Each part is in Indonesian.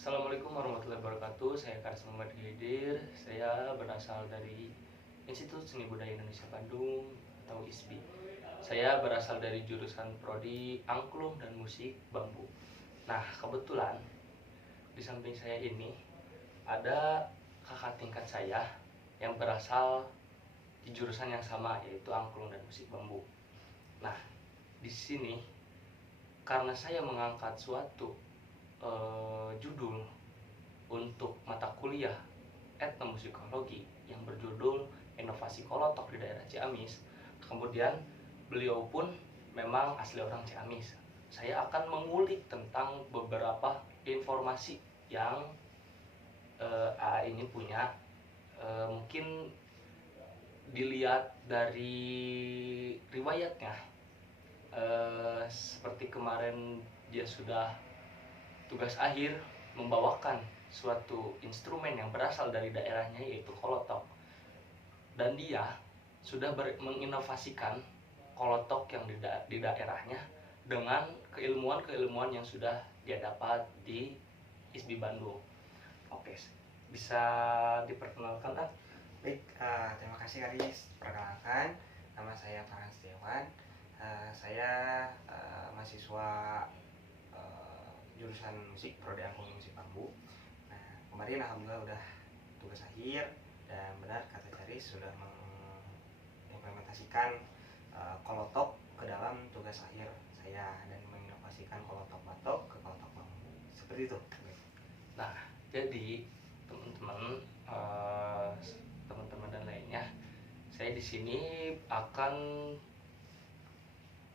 Assalamualaikum warahmatullahi wabarakatuh. Saya Karis Muhammad Hidir. Saya berasal dari Institut Seni Budaya Indonesia Bandung atau ISBI. Saya berasal dari jurusan Prodi Angklung dan Musik Bambu. Nah, kebetulan di samping saya ini ada kakak tingkat saya yang berasal di jurusan yang sama, yaitu Angklung dan Musik Bambu. Nah, di sini karena saya mengangkat suatu judul untuk mata kuliah etnomusikologi yang berjudul Inovasi Kolotok di Daerah Ciamis. Kemudian beliau pun memang asli orang Ciamis. Saya akan mengulik tentang beberapa informasi yang AA ini punya. Mungkin dilihat dari riwayatnya, seperti kemarin dia sudah tugas akhir membawakan suatu instrumen yang berasal dari daerahnya, yaitu kolotok, dan dia sudah menginovasikan kolotok yang di daerahnya dengan keilmuan yang sudah dia dapat di ISBI Bandung. Oke, bisa diperkenalkan, kan? Baik, terima kasih Karis. Perkenalkan, nama saya Farhan Setiawan. Saya mahasiswa jurusan musik Prodi Angklung Musik Bambu. Nah, kemarin alhamdulillah udah tugas akhir, dan benar kata Karis sudah mengimplementasikan kolotok ke dalam tugas akhir saya dan menginovasikan kolotok batok ke kolotok bambu. Seperti itu. Nah, jadi teman-teman dan lainnya, saya di sini akan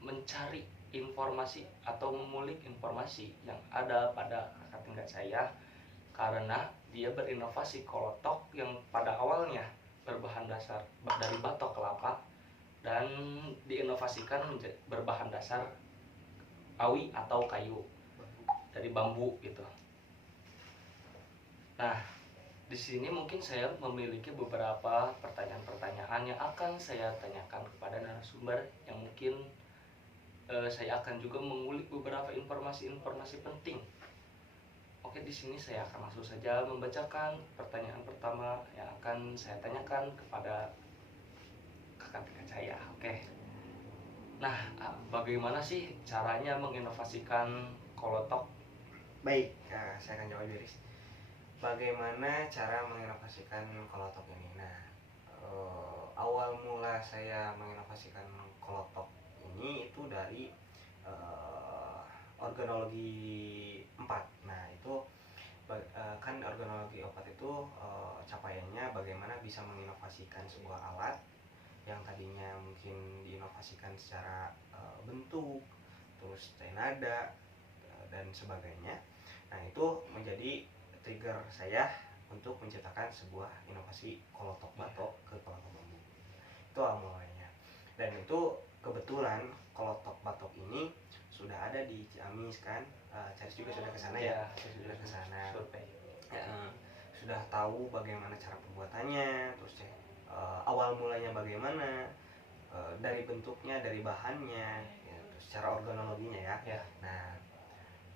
mencari informasi atau mengulik informasi yang ada pada kakak tingkat saya, karena dia berinovasi kolotok yang pada awalnya berbahan dasar dari batok kelapa dan diinovasikan berbahan dasar awi atau kayu dari bambu gitu. Nah, di sini mungkin saya memiliki beberapa pertanyaan-pertanyaan yang akan saya tanyakan kepada narasumber, yang mungkin saya akan juga mengulik beberapa informasi-informasi penting. Oke, di sini saya akan langsung saja membacakan pertanyaan pertama yang akan saya tanyakan kepada kakak tingkat saya. Oke. Nah, bagaimana sih caranya menginovasikan kolotok? Baik, saya akan jawab Iris. Bagaimana cara menginovasikan kolotok ini? Nah, awal mula saya menginovasikan kolotok ini itu dari organologi 4. Nah, itu kan organologi 4 itu capaiannya bagaimana bisa menginovasikan sebuah alat yang tadinya mungkin diinovasikan secara bentuk, terus nada, dan sebagainya. Nah, itu menjadi trigger saya untuk menciptakan sebuah inovasi kolotok batok ke kolotok bambu. Itu awal mulanya. Dan itu kebetulan kolotok batok ini sudah ada di Ciamis, kan? Caris juga sudah ke sana ya? Sudah ke sana. Ya. Sudah tahu bagaimana cara pembuatannya, terus awal mulanya bagaimana, dari bentuknya, dari bahannya, ya, terus cara organologinya ya. Nah,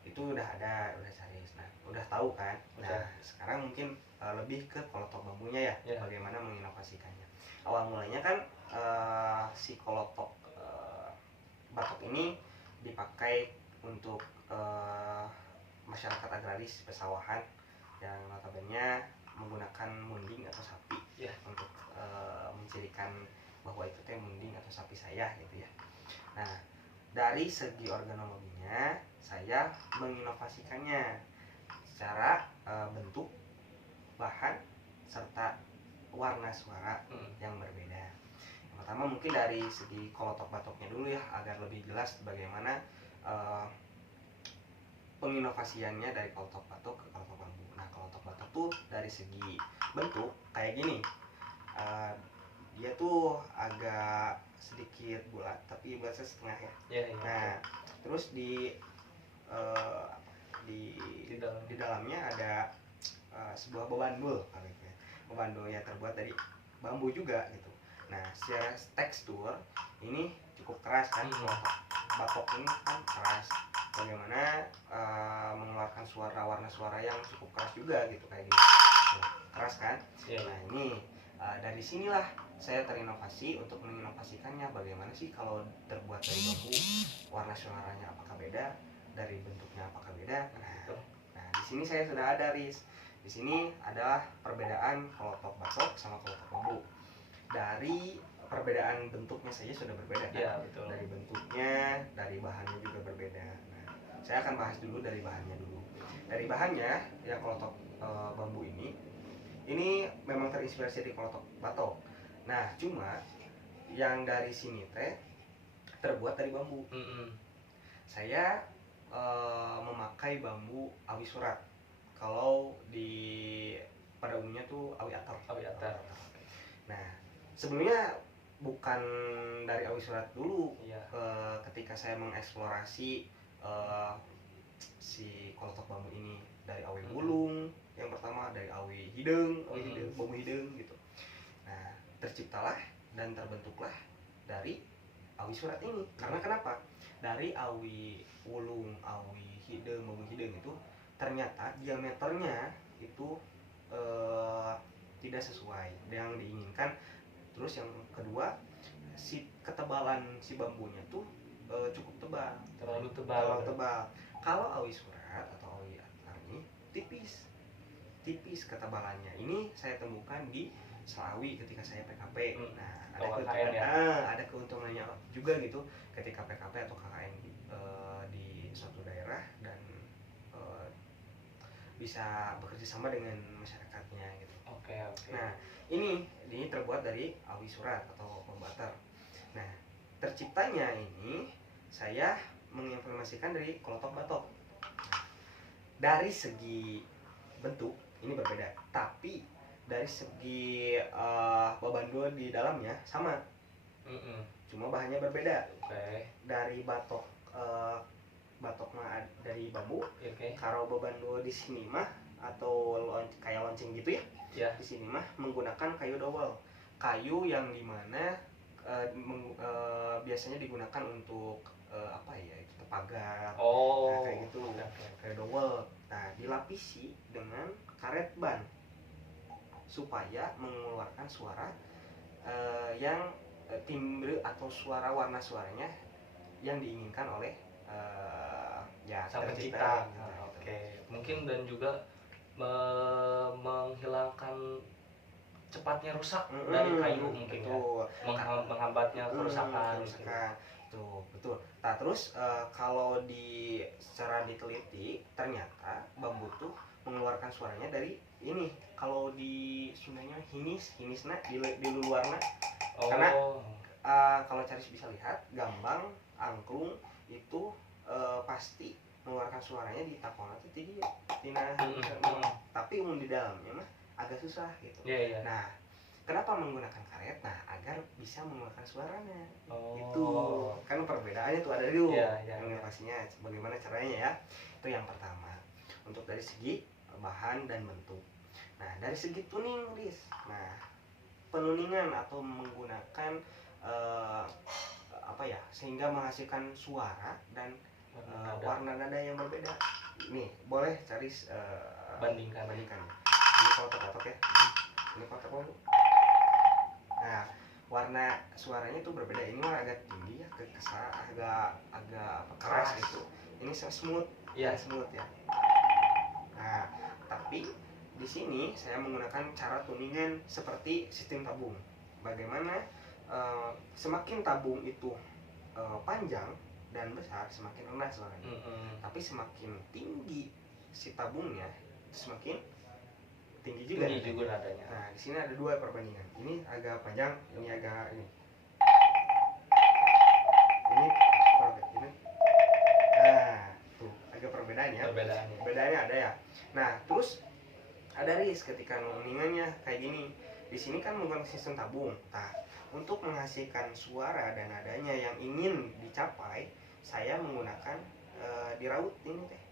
itu udah ada, udah cari. Nah, udah tahu kan? Nah, sekarang mungkin lebih ke kolotok bambunya ya, bagaimana menginovasikannya. Awal mulanya kan si kolotok batok ini dipakai untuk masyarakat agraris pesawahan yang notabene menggunakan munding atau sapi untuk mencirikan bahwa itu teh munding atau sapi saya gitu ya. Nah, dari segi organologinya saya menginovasikannya secara bentuk, bahan, serta warna suara yang berbeda. Yang pertama mungkin dari segi kolotok batoknya dulu ya, agar lebih jelas bagaimana penginovasiannya dari kolotok batok ke kolotok bambu. Nah, kolotok batok tuh dari segi bentuk kayak gini. Dia tuh agak sedikit bulat, tapi bulatnya setengah ya. Nah, terus di dalamnya ada sebuah bebandul, gitu ya. Bebandul yang terbuat dari bambu juga gitu. Nah, secara tekstur ini cukup keras kan, batok ini kan keras, bagaimana mengeluarkan warna suara yang cukup keras juga gitu kayak gini. Tuh, keras kan? Nah ini dari sinilah saya terinovasi untuk menginovasikannya. Bagaimana sih kalau terbuat dari bambu, warna suaranya apakah beda, dari bentuknya apakah beda? Nah di sini saya sudah ada Riz. Di sini adalah perbedaan kelotok batok sama kelotok bambu. Dari perbedaan bentuknya saja sudah berbeda kan? Ya, betul. Dari bentuknya, dari bahannya juga berbeda. Nah, saya akan bahas dulu dari bahannya dulu. Dari bahannya, ya kelotok bambu ini memang terinspirasi dari kelotok batok. Nah, cuma yang dari sini teh terbuat dari bambu. Saya memakai bambu awi surat. Kalau pada umumnya tuh awi atar. Nah, sebelumnya bukan dari awi surat dulu. Ketika saya mengeksplorasi si kelotok bambu ini dari awi bulung, yang pertama dari awi hidung, bambu hidung gitu. Nah, terciptalah dan terbentuklah dari awi surat ini. Karena kenapa? Dari awi ulung, awi hidung, bambu hidung itu ternyata diameternya itu tidak sesuai yang diinginkan. Terus yang kedua, si ketebalan si bambunya tuh cukup tebal, terlalu tebal. Kalau awi surat atau awi atar ini tipis ketebalannya. Ini saya temukan di Selawi ketika saya PKP. Nah, ada keuntungannya juga gitu ketika PKP atau KKN di suatu daerah dan bisa bekerja sama dengan masyarakatnya gitu. Oke. Nah, ini terbuat dari awi surat atau bambu atar. Nah, terciptanya ini saya menginformasikan dari kelotok batok. Dari segi bentuk ini berbeda, tapi dari segi babandul di dalamnya sama. Cuma bahannya berbeda. Dari batok mah dari bambu. Kalau babandul di sini mah atau kayak lonceng gitu ya. Di sini mah menggunakan kayu dowel. Kayu yang dimana biasanya digunakan untuk pagar. Nah, kayak gitu. Kayak dowel. Nah, dilapisi dengan karet ban supaya mengeluarkan suara yang timbre atau warna suaranya yang diinginkan oleh sang pencipta. Mungkin dan juga menghilangkan cepatnya rusak dari kayu mungkin menghambatnya kerusakan. Tuh, betul. Nah, terus kalau secara diteliti ternyata bambu tuh mengeluarkan suaranya dari ini. Kalau di Sundanya hinisna di luarna. Karena kalau Caris bisa lihat gambang, angklung itu pasti mengeluarkan suaranya di takona itu tina. Tapi umum di dalamnya mah agak susah gitu. Nah, kenapa menggunakan karet? Nah, agar bisa mengeluarkan suaranya. Itu kan perbedaannya tuh ada dulu. Inovasinya bagaimana caranya ya. Itu yang pertama. Untuk dari segi bahan dan bentuk. Nah, dari segi tuning, Riz. Nah, penuningan atau menggunakan sehingga menghasilkan suara dan warna nada yang berbeda. Nih, boleh cari bandingkan. Ini kotak ya. Ini kotak bambu. Nah, warna suaranya itu berbeda. Ini mah agak tinggi ya, agak keras gitu. Ini smooth ya. Nah, tapi di sini saya menggunakan cara tuningan seperti sistem tabung. Bagaimana semakin tabung itu panjang dan besar, semakin rendah suaranya. Tapi semakin tinggi si tabungnya, semakin tinggi juga nadanya. Nah, di sini ada dua perbandingan. Ini agak panjang, ini agak ini. Nah, tuh agak perbedaannya. Perbedaannya ada ya. Nah, terus ada Riz ketika nuningannya kayak gini. Di sini kan menggunakan sistem tabung. Nah, untuk menghasilkan suara dan nadanya yang ingin dicapai, saya menggunakan diraut ini teh.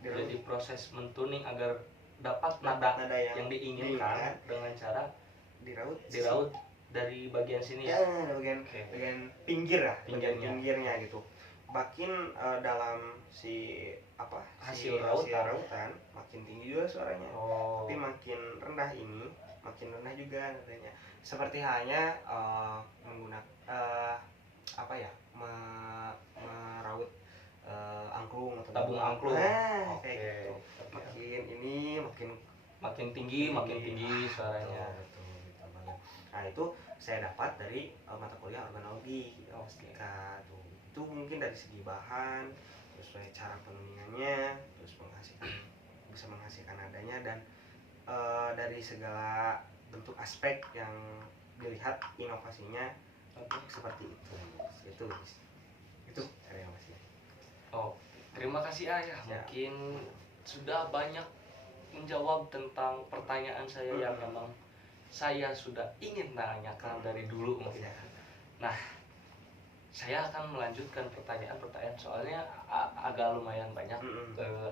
Jadi proses mentuning agar dapat nada yang diinginkan dengan cara diraut dari bagian sini ya. Bagian pinggirnya gitu. makin dalam si apa Hasil rautan makin tinggi juga suaranya. Oh. Tapi makin rendah ini makin rendah juga nadanya. Seperti halnya menggunakan apa ya, meraut angklung atau tabung angklung. Nah, kayak gitu. Makin ini makin tinggi suaranya. Betul, betul banget. Nah, itu saya dapat dari mata kuliah organologi akustika tuh. Itu mungkin dari segi bahan, terus cara penunningannya, terus bisa menghasilkan nadanya, dan dari segala bentuk aspek yang dilihat inovasinya seperti itu terima kasih. Oh, terima kasih Ayah. Mungkin sudah banyak menjawab tentang pertanyaan saya yang memang saya sudah ingin tanyakan dari dulu mungkin. Nah, saya akan melanjutkan pertanyaan-pertanyaan, soalnya agak lumayan banyak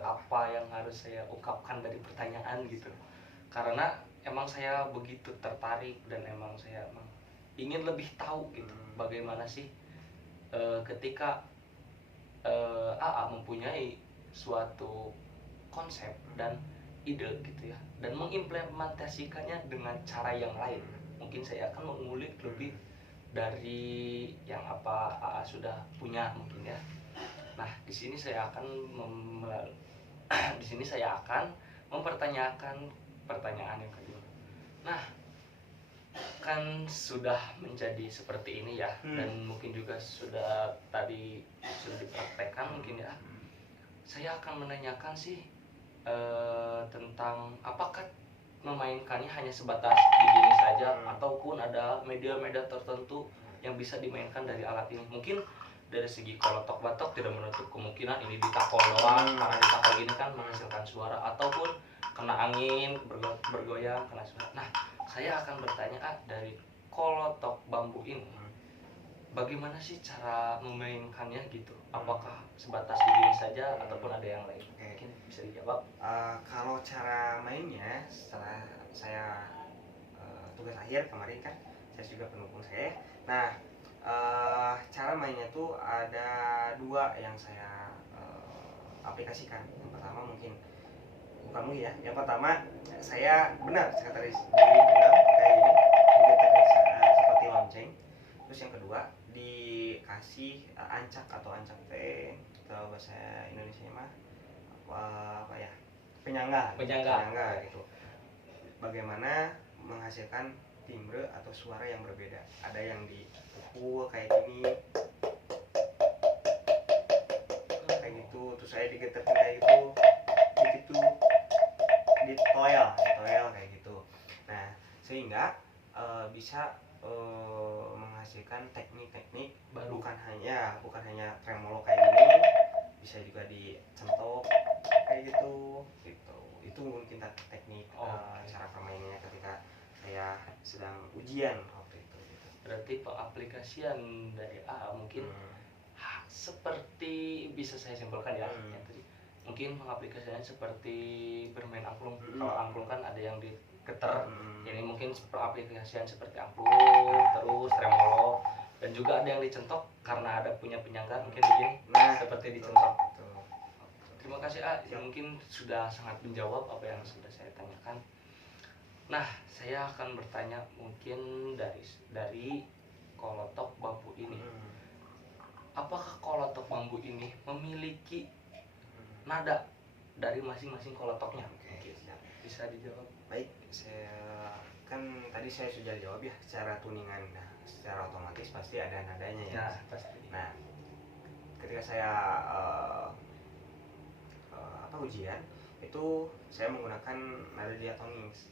apa yang harus saya ungkapkan dari pertanyaan gitu. Karena emang saya begitu tertarik dan emang saya ingin lebih tahu gitu bagaimana sih ketika AA mempunyai suatu konsep dan ide gitu ya, dan mengimplementasikannya dengan cara yang lain. Mungkin saya akan mengulik lebih dari yang apa AA sudah punya mungkin ya. Nah, di sini saya akan mempertanyakan pertanyaan yang kedua. Nah, kan sudah menjadi seperti ini ya, dan mungkin juga sudah dipraktekkan mungkin ya. Saya akan menanyakan sih tentang apakah memainkannya hanya sebatas di diri saja, ataupun ada media-media tertentu yang bisa dimainkan dari alat ini. Mungkin dari segi kalau tok batok tidak menutup kemungkinan ini ditakol doang, karena ditakol gini kan menghasilkan suara, ataupun kena angin bergoyang kena suara. Nah, saya akan bertanya dari kolotok bambu ini, bagaimana sih cara memainkannya gitu? Apakah sebatas di diri saja ataupun ada yang lain? Mungkin bisa dijawab. Kalau cara mainnya, setelah saya tugas akhir kemarin kan, saya juga pendukung saya. Nah, cara mainnya tuh ada dua yang saya aplikasikan. Yang pertama mungkin bukan ya. Yang pertama saya benar sekretaris diri benar kayak gini, digetarkan seperti lonceng. Terus yang kedua dikasih ancak atau ancak teh, atau bahasa Indonesia mah apa ya, penyangga gitu. Bagaimana menghasilkan timbre atau suara yang berbeda. Ada yang dipukul kayak gini, kayak gitu. Terus saya digetarkan kayak gitu, ditoel kayak gitu. Nah, sehingga bisa menghasilkan teknik-teknik baru, bukan hanya tremolo kayak gini, bisa juga dicentok kayak gitu. Itu mungkin teknik cara permainannya ketika saya sedang ujian waktu itu gitu. Berarti pengaplikasian dari AA mungkin seperti bisa saya simpulkan ya, yang tadi mungkin pengaplikasiannya seperti bermain angklung. Kalau angklung kan ada yang digetar, ini mungkin pengaplikasian seperti angklung, terus tremolo, dan juga ada yang dicentok karena ada punya penyangga mungkin begini, seperti dicentok. Terima kasih mungkin sudah sangat menjawab apa yang sudah saya tanyakan. Nah, saya akan bertanya mungkin dari kolotok bambu ini. Apakah kolotok bambu ini memiliki nada dari masing-masing kolotoknya? Bisa dijawab. Baik, tadi saya sudah jawab ya, secara tuningan. Nah, secara otomatis pasti ada nadanya ya. Pasti. Nah, ketika saya ujian itu saya menggunakan nada diatonis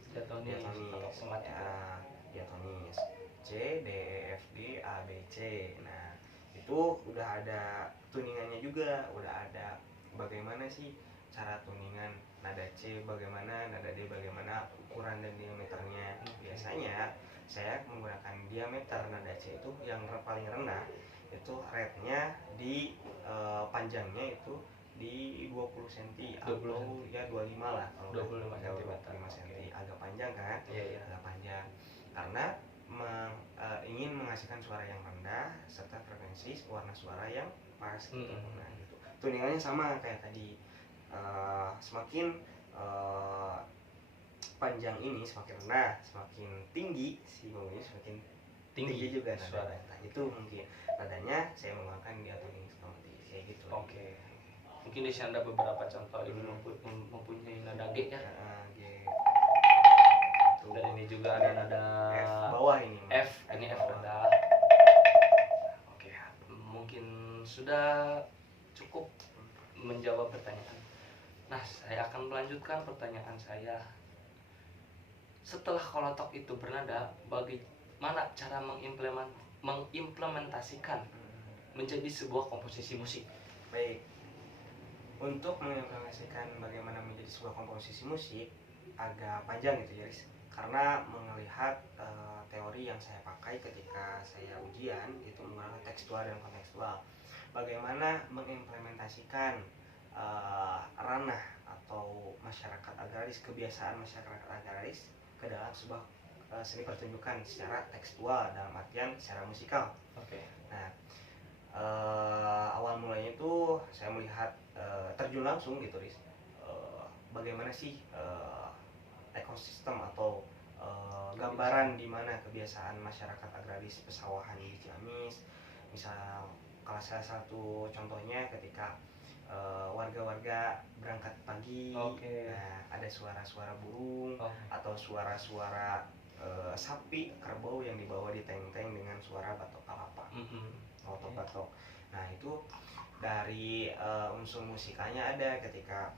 C, D, E, F, G, A, B, C. Nah, itu udah ada tuningannya juga, udah ada bagaimana sih cara tuningan nada C, bagaimana nada D, bagaimana ukuran dan diameternya. Biasanya saya menggunakan diameter nada C itu yang paling rendah, itu rate-nya di panjangnya itu di 20 cm atau ya 25 lah, kalau 25 cm agak panjang kan. Agak panjang karena ingin menghasilkan suara yang rendah serta frekuensi warna suara yang mas gitu. Nah gitu tuningannya sama kayak tadi, semakin panjang ini semakin rendah, semakin tinggi si bambunya semakin tinggi juga suara. Nah itu mungkin nadanya saya menggunakan di tuning seperti kayak gitu. Oke. Mungkin di sini ada beberapa contoh ini mempunyai nada G ya. G. Dan ini juga ada nada F bawah ini. F, ini F rendah. Oke, mungkin sudah cukup menjawab pertanyaan. Nah, saya akan melanjutkan pertanyaan saya. Setelah kolotok itu bernada, bagaimana cara mengimplementasikan menjadi sebuah komposisi musik? Baik. Untuk mengimplementasikan bagaimana menjadi sebuah komposisi musik agak panjang gitu ya, Riz. Karena melihat teori yang saya pakai ketika saya ujian itu menggunakan tekstual dan kontekstual. Bagaimana mengimplementasikan ranah atau masyarakat agraris, kebiasaan masyarakat agraris ke dalam sebuah seni pertunjukan secara tekstual dalam artian secara musikal. Oke. Nah, awal mulanya itu saya melihat terjun langsung gitu, Riz. Bagaimana sih ekosistem atau gambaran di mana kebiasaan masyarakat agraris pesawahan di Ciamis. Misal kalau salah satu contohnya ketika warga-warga berangkat pagi, nah, ada suara-suara burung atau suara-suara sapi kerbau yang dibawa di teng-teng dengan suara batok kelapa, batok-batok. Nah itu dari unsur musikalnya ada ketika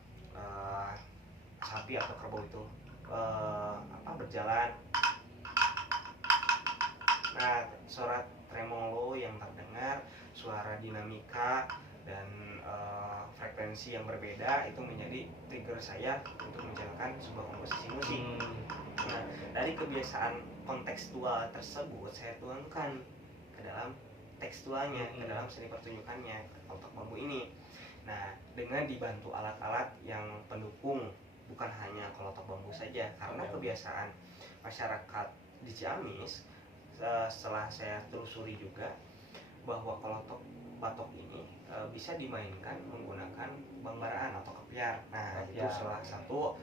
sapi atau kerbau itu berjalan. Nah suara tremolo yang terdengar, suara dinamika dan frekuensi yang berbeda itu menjadi trigger saya untuk menciptakan sebuah komposisi musik. Nah dari kebiasaan kontekstual tersebut saya tuangkan ke dalam tekstualnya, ke dalam seni pertunjukannya untuk bambu ini. Nah dengan dibantu alat-alat yang pendukung, bukan hanya kolotok bambu saja, karena kebiasaan masyarakat di Ciamis setelah saya telusuri juga bahwa kolotok batok ini bisa dimainkan menggunakan bambaraan atau kepiar. Nah itu salah satu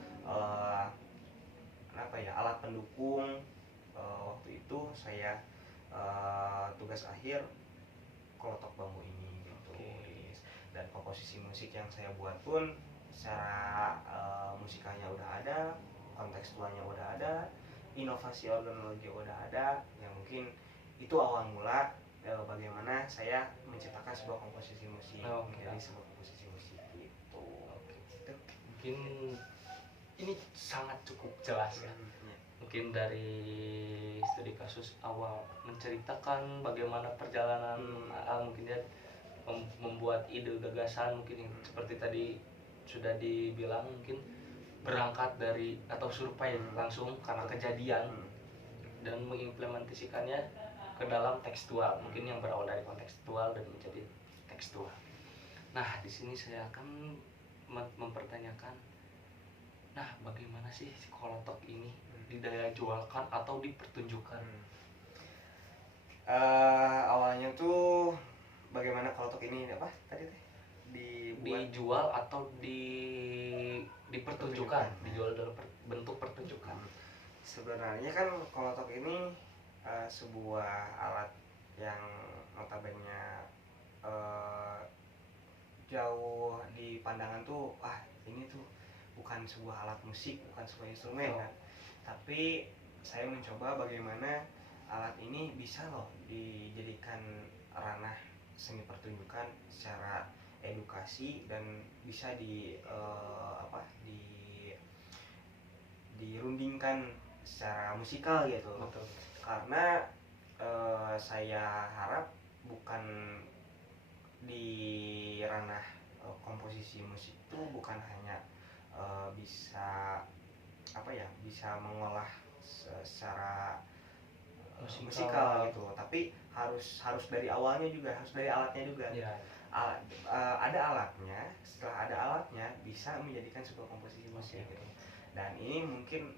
alat pendukung. Waktu itu saya tugas akhir kolotok bambu ini gitu. Dan komposisi musik yang saya buat pun secara musikalnya udah ada, kontekstualnya udah ada, inovasi organologi udah ada. Yang mungkin itu awal mula bagaimana saya menciptakan sebuah komposisi musik, menjadi sebuah komposisi musik gitu. Mungkin ini sangat cukup jelas ya. Mungkin dari studi kasus awal menceritakan bagaimana perjalanan mungkin ya membuat ide gagasan, mungkin yang seperti tadi sudah dibilang, mungkin berangkat dari atau survei langsung karena kejadian dan mengimplementasikannya ke dalam tekstual, mungkin yang berawal dari kontekstual dan menjadi tekstual. Nah di sini saya akan mempertanyakan, nah bagaimana sih si kolotok ini didaya jualkan atau dipertunjukkan? Awalnya tuh bagaimana kolotok ini tadi dijual atau dipertunjukkan, dijual dalam bentuk pertunjukan. Sebenarnya kan kolotok ini sebuah alat yang notabene jauh di pandangan tuh ini tuh bukan sebuah alat musik, bukan sebuah instrumen kan. Tapi saya mencoba bagaimana alat ini bisa loh dijadikan ranah seni pertunjukan secara edukasi dan bisa dirundingkan secara musikal gitu. Betul. Karena saya harap bukan di ranah komposisi musik itu bukan hanya bisa mengolah secara musikal gitu, tapi harus dari awalnya juga, harus dari alatnya juga. Ada alatnya, setelah ada alatnya bisa menjadikan sebuah komposisi musik gitu. Dan ini mungkin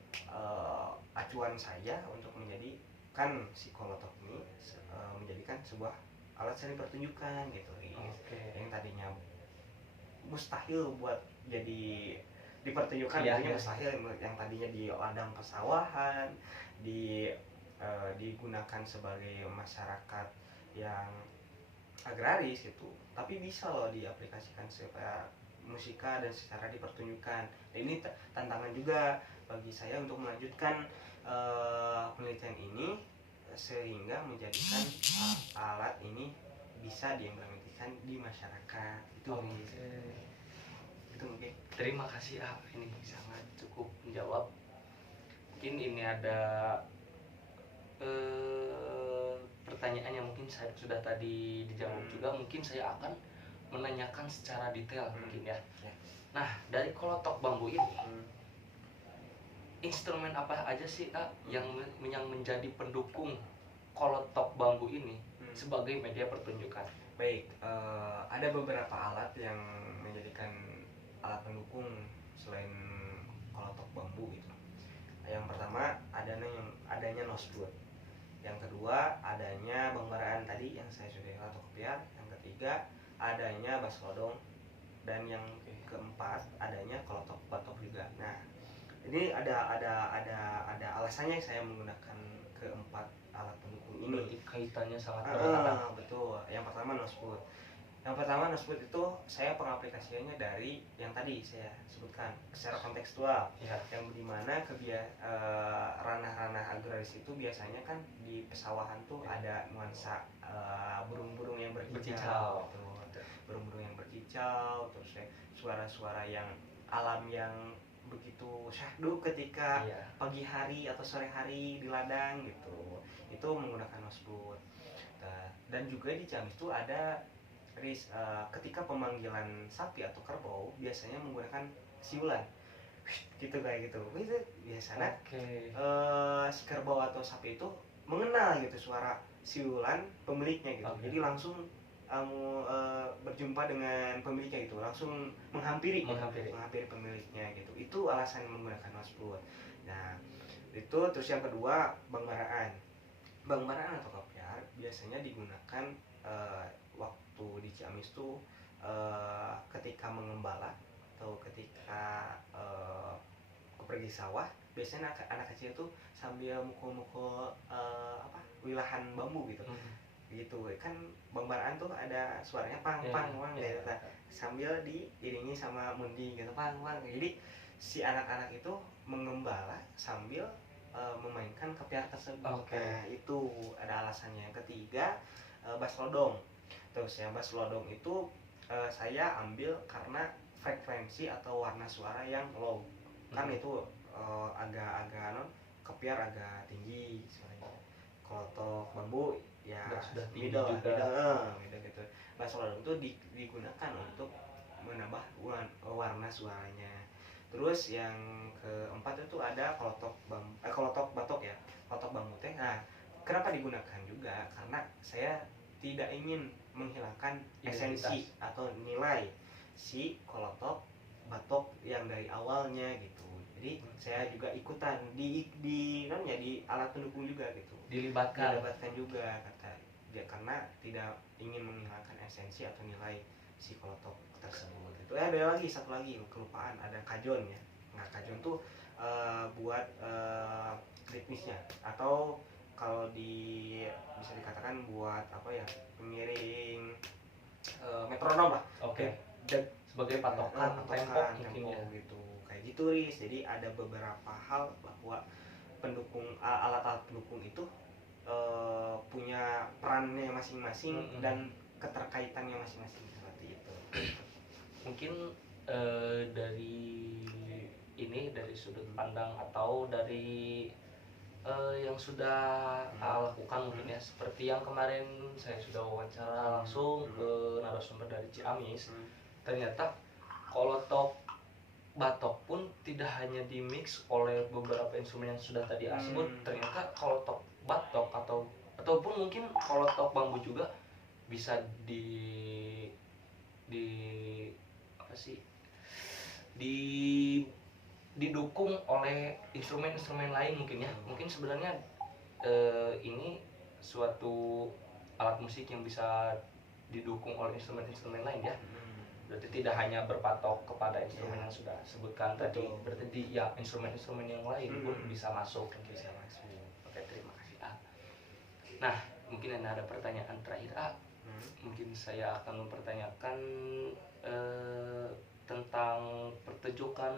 acuan saya untuk menjadikan si kolotok ini menjadikan sebuah alat seni pertunjukan gitu. Yang tadinya mustahil buat jadi dipertunjukkan, mustahil, yang tadinya di ladang persawahan, digunakan sebagai masyarakat yang agraris gitu, tapi bisa loh diaplikasikan secara musika dan secara dipertunjukkan. Nah, ini tantangan juga bagi saya untuk melanjutkan penelitian ini sehingga menjadikan alat ini bisa diimplementasikan di masyarakat itu. Itu mungkin. Terima kasih ini sangat cukup menjawab. Mungkin ini ada pertanyaan yang mungkin saya sudah tadi dijawab juga, mungkin saya akan menanyakan secara detail mungkin ya. Nah, dari kolotok bambu ini instrumen apa aja sih yang menjadi pendukung kolotok bambu ini sebagai media pertunjukan? Baik, ada beberapa alat yang menjadikan alat pendukung selain kolotok bambu gitu. Yang pertama adanya nosebud. Yang kedua adanya bangbaraan tadi yang saya sudah atau kopiar. Yang ketiga adanya baslodong, dan yang keempat adanya kolotok batok juga. Nah, ini ada alasannya saya menggunakan keempat alat pendukung ini. Berarti kaitannya sangat erat. Betul. Yang pertama nosebud. Itu saya pengaplikasiannya dari yang tadi saya sebutkan secara kontekstual, yang dimana ranah-ranah agraris itu biasanya kan di pesawahan tuh ada nuansa burung-burung yang berkicau, burung-burung yang berkicau, terus suara-suara yang alam yang begitu syahdu ketika pagi hari atau sore hari di ladang gitu, itu menggunakan nosebud. Dan juga di Ciamis itu ada ketika pemanggilan sapi atau kerbau biasanya menggunakan siulan gitu, kayak gitu. Itu biasanya si kerbau atau sapi itu mengenal gitu suara siulan pemiliknya gitu. Jadi langsung berjumpa dengan pemiliknya gitu, langsung menghampiri pemiliknya gitu. Itu alasan menggunakan nosebud. Nah, itu terus yang kedua bangbaraan atau kopiar biasanya digunakan waktu di Ciamis tuh ketika mengembala atau ketika pergi sawah, biasanya anak kecil tuh sambil mukul-mukul wilahan bambu gitu. Gitu kan, bangbaraan tuh ada suaranya pang gitu. Sambil diiringi sama mundi gitu, pang. Jadi si anak-anak itu mengembala sambil memainkan kopiar tersebut. Nah, itu ada alasannya. Yang ketiga baslodong. Terus yang baslodong itu saya ambil karena frekuensi atau warna suara yang low. Kan itu agak kopiar agak tinggi suaranya. Kolotok bambu ya middle gitu. Baslodong itu digunakan untuk menambah warna suaranya. Terus yang keempat itu ada kolotok batok ya. Kolotok bambu teh. Nah, kenapa digunakan juga? Karena saya tidak ingin menghilangkan esensi atau nilai si kolotok batok yang dari awalnya gitu. Jadi saya juga ikutan di alat pendukung juga gitu. Dilibatkan juga karena tidak ingin menghilangkan esensi atau nilai si kolotok tersebut. Itu ada satu lagi kelupaan, ada kajon ya. Nah, kajon tuh buat ritmisnya, atau kalau bisa dikatakan buat pengiring metronom lah. Sebagai patokan tempo gitu. Kayak gitu, Riz. Jadi ada beberapa hal bahwa alat-alat pendukung itu punya perannya masing-masing dan keterkaitannya masing-masing seperti itu. Mungkin dari sudut pandang atau dari yang sudah lakukan mungkin ya, seperti yang kemarin saya sudah wawancara langsung ke narasumber dari Ciamis. Ternyata kolotok batok pun tidak hanya di mix oleh beberapa instrumen yang sudah tadi sebut. Ternyata kolotok batok ataupun mungkin kolotok bambu juga bisa didukung oleh instrumen-instrumen lain mungkin ya. Mungkin sebenarnya ini suatu alat musik yang bisa didukung oleh instrumen-instrumen lain ya. Berarti tidak hanya berpatok kepada instrumen yang sudah sebutkan tadi, berarti ya instrumen-instrumen yang lain pun bisa masuk. Bisa masuk. Oke, terima kasih A. Nah, mungkin ada pertanyaan terakhir A. Mungkin saya akan mempertanyakan tentang pertunjukan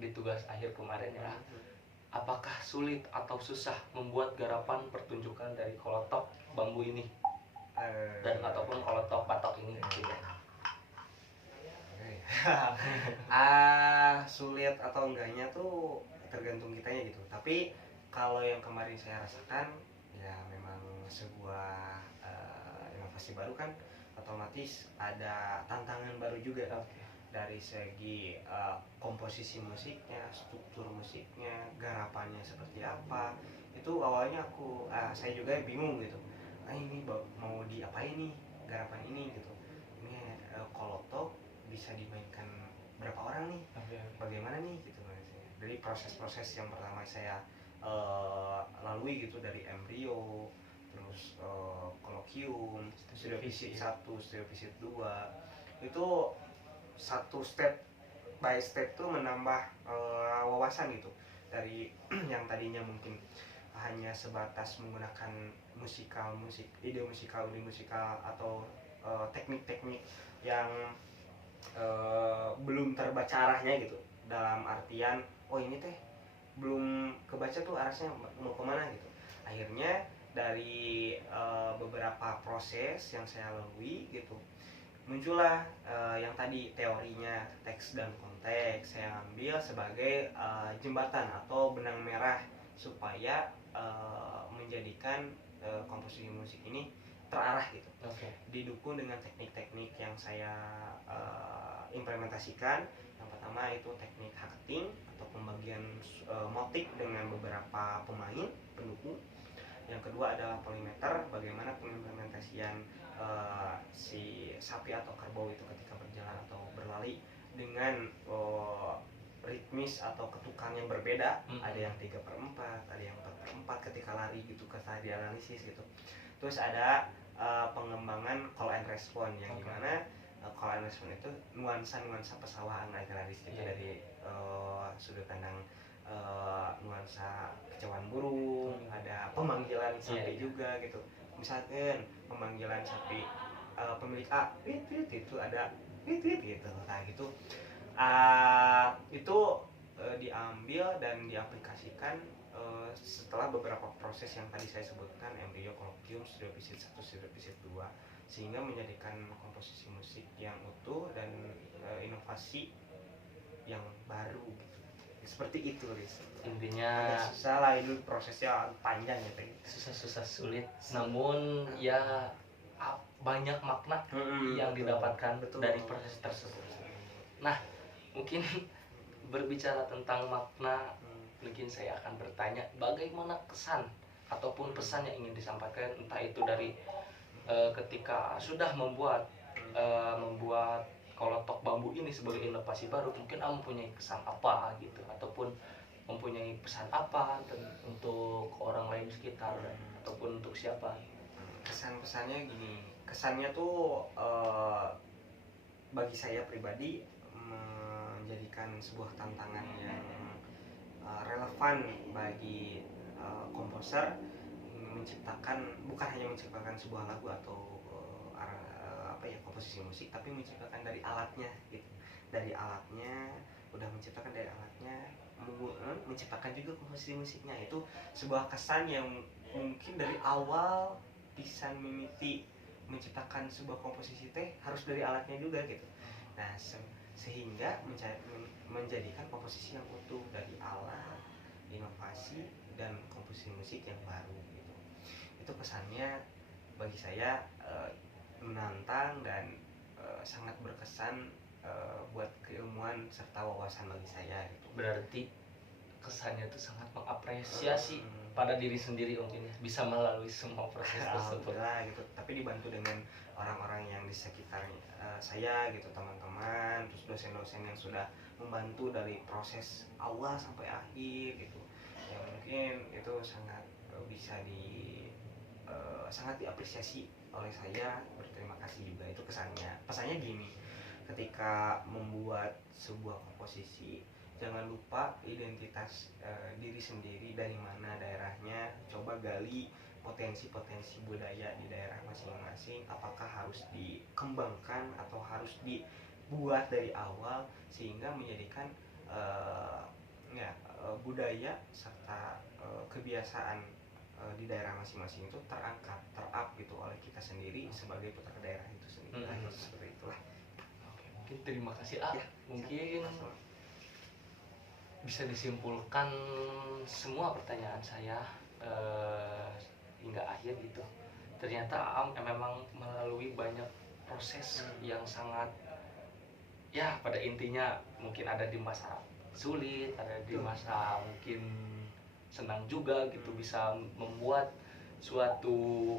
di tugas akhir kemarin ya. Apakah sulit atau susah membuat garapan pertunjukan dari kolotok bambu ini dan ataupun kolotok batok ini gitu ya? Sulit atau enggaknya tuh tergantung kitanya gitu. Tapi kalau yang kemarin saya rasakan ya memang sebuah inovasi baru kan, otomatis ada tantangan baru juga. Dari segi komposisi musiknya, struktur musiknya, garapannya seperti apa. Itu awalnya saya juga bingung gitu. Ini mau diapain nih garapan ini gitu. Ini kolotok bisa dimainkan berapa orang nih? Bagaimana nih gitu. Dari proses-proses yang pertama saya lalui gitu, dari embrio, terus kolokium, studio visit 1, studio visit 2, itu satu step by step tuh menambah wawasan gitu. Dari yang tadinya mungkin hanya sebatas menggunakan ide musikal atau teknik-teknik yang belum terbaca arahnya gitu, dalam artian ini teh belum kebaca tuh arahnya mau kemana gitu. Akhirnya dari beberapa proses yang saya lalui gitu, muncullah yang tadi teorinya teks dan konteks saya ambil sebagai jembatan atau benang merah supaya menjadikan komposisi musik ini terarah gitu. Didukung dengan teknik-teknik yang saya implementasikan. Yang pertama itu teknik hacketing atau pembagian motif dengan beberapa pemain pendukung. Yang kedua adalah polymeter, bagaimana pengimplementasian si sapi atau kerbau itu ketika berjalan atau berlari dengan ritmis atau ketukan yang berbeda. Ada yang 3/4, ada yang 4/4 ketika lari gitu, ketika dianalisis gitu. Terus ada pengembangan call and response yang dimana call and response itu nuansa pesawahan agraris itu dari sudut pandang nuansa kecauan burung, ada pemanggilan sapi juga gitu. Misalkan pemanggilan sapi pemilik A, itu ada gitu. Nah gitu, itu diambil dan diaplikasikan setelah beberapa proses yang tadi saya sebutkan, embrio, kolokium, studio visit 1, studio visit 2, sehingga menjadikan komposisi musik yang utuh dan inovasi yang baru gitu. Seperti itu, Riz. Intinya susah lah, itu prosesnya panjang ya, susah sulit, namun ya banyak makna yang didapatkan dari proses tersebut. Nah, mungkin berbicara tentang makna, mungkin saya akan bertanya bagaimana kesan ataupun pesan yang ingin disampaikan, entah itu dari ketika sudah membuat kolotok bambu ini sebagai inovasi baru, mungkin mempunyai kesan apa gitu, ataupun mempunyai pesan apa untuk orang lain di sekitar ataupun untuk siapa. Kesan-pesannya gini, kesannya tuh bagi saya pribadi menjadikan sebuah tantangan yang relevan bagi komposer, menciptakan, bukan hanya menciptakan sebuah lagu atau komposisi musik, tapi menciptakan dari alatnya gitu. Dari alatnya, udah menciptakan dari alatnya, menciptakan juga komposisi musiknya. Itu sebuah kesan yang mungkin dari awal bisa mimiti menciptakan sebuah komposisi teh harus dari alatnya juga gitu. Nah, sehingga menjadikan komposisi yang utuh dari alat, inovasi, dan komposisi musik yang baru gitu. Itu pesannya bagi saya menantang dan sangat berkesan buat keilmuan serta wawasan bagi saya gitu. Berarti kesannya itu sangat mengapresiasi pada diri sendiri mungkin ya, bisa melalui semua proses tersebut gitu. Tapi dibantu dengan orang-orang yang di sekitar saya gitu, teman-teman, terus dosen-dosen yang sudah membantu dari proses awal sampai akhir gitu, yang mungkin itu sangat bisa sangat diapresiasi oleh saya, berterima kasih juga. Itu pesannya gini, ketika membuat sebuah komposisi jangan lupa identitas diri sendiri, dari mana daerahnya, coba gali potensi-potensi budaya di daerah masing-masing, apakah harus dikembangkan atau harus dibuat dari awal sehingga menjadikan budaya serta kebiasaan di daerah masing-masing itu terangkat, terap gitu oleh kita sendiri sebagai putra daerah itu sendiri. Seperti itulah. Oke, mungkin terima kasih Ya, mungkin bisa disimpulkan semua pertanyaan saya hingga akhir gitu. Ternyata memang melalui banyak proses yang sangat, ya pada intinya mungkin ada di masa sulit, ada di masa mungkin senang juga gitu, bisa membuat suatu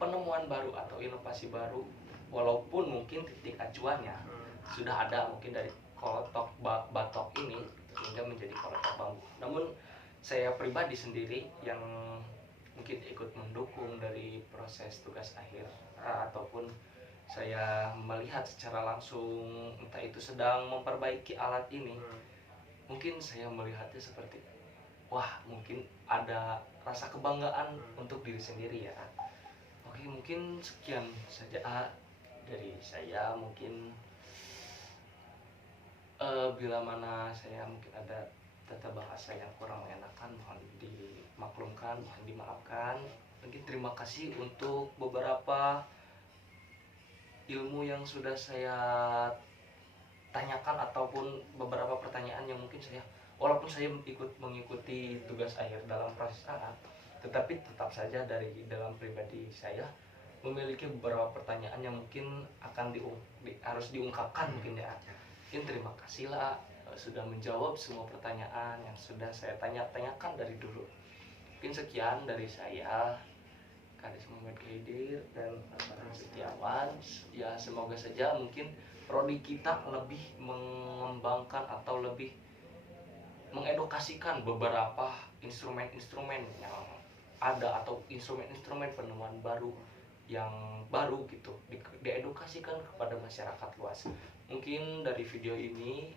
penemuan baru atau inovasi baru, walaupun mungkin titik acuannya sudah ada mungkin dari kolotok batok ini sehingga menjadi kolotok bambu. Namun saya pribadi sendiri yang mungkin ikut mendukung dari proses tugas akhir ataupun saya melihat secara langsung entah itu sedang memperbaiki alat ini, mungkin saya melihatnya seperti wah, mungkin ada rasa kebanggaan untuk diri sendiri ya. Oke, mungkin sekian saja dari saya. Mungkin bila mana saya mungkin ada tata bahasa yang kurang mengenakan, mohon dimaklumkan, mohon dimaafkan. Mungkin terima kasih untuk beberapa ilmu yang sudah saya tanyakan ataupun beberapa pertanyaan yang mungkin saya, walaupun saya mengikuti tugas akhir dalam proses A, tetapi tetap saja dari dalam pribadi saya memiliki beberapa pertanyaan yang mungkin akan harus diungkapkan mungkin ya. Mungkin terima kasih lah sudah menjawab semua pertanyaan yang sudah saya tanyakan dari dulu. Mungkin sekian dari saya, Kades Muhammad Khidir dan Farhan Setiawan. Ya semoga saja mungkin prodi kita lebih mengembangkan atau lebih mengedukasikan beberapa instrumen-instrumen yang ada atau instrumen-instrumen penemuan baru yang baru gitu diedukasikan kepada masyarakat luas. Mungkin dari video ini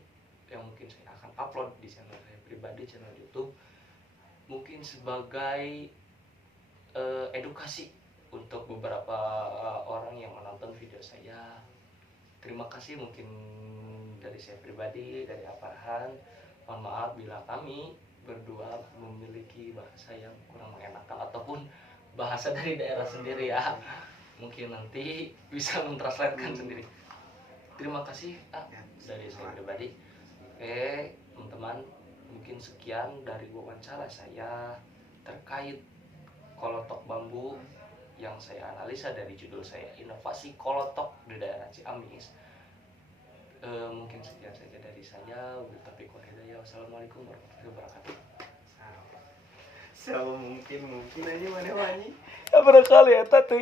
yang mungkin saya akan upload di channel saya pribadi, channel YouTube, mungkin sebagai edukasi untuk beberapa orang yang menonton video saya. Terima kasih mungkin dari saya pribadi, dari Farhan. Mohon maaf bila kami berdua memiliki bahasa yang kurang mengenakan ataupun bahasa dari daerah sendiri ya. Mungkin nanti bisa mentranslatekan sendiri. Terima kasih dari saya pribadi. Oke, teman-teman, mungkin sekian dari wawancara saya terkait kolotok bambu yang saya analisa dari judul saya, Inovasi Kolotok di Daerah Ciamis. Mungkin sekian saja dari saya. Wassalamualaikum warahmatullahi wabarakatuh. Mungkin aja mana-mana. Ya barangkali ya tatu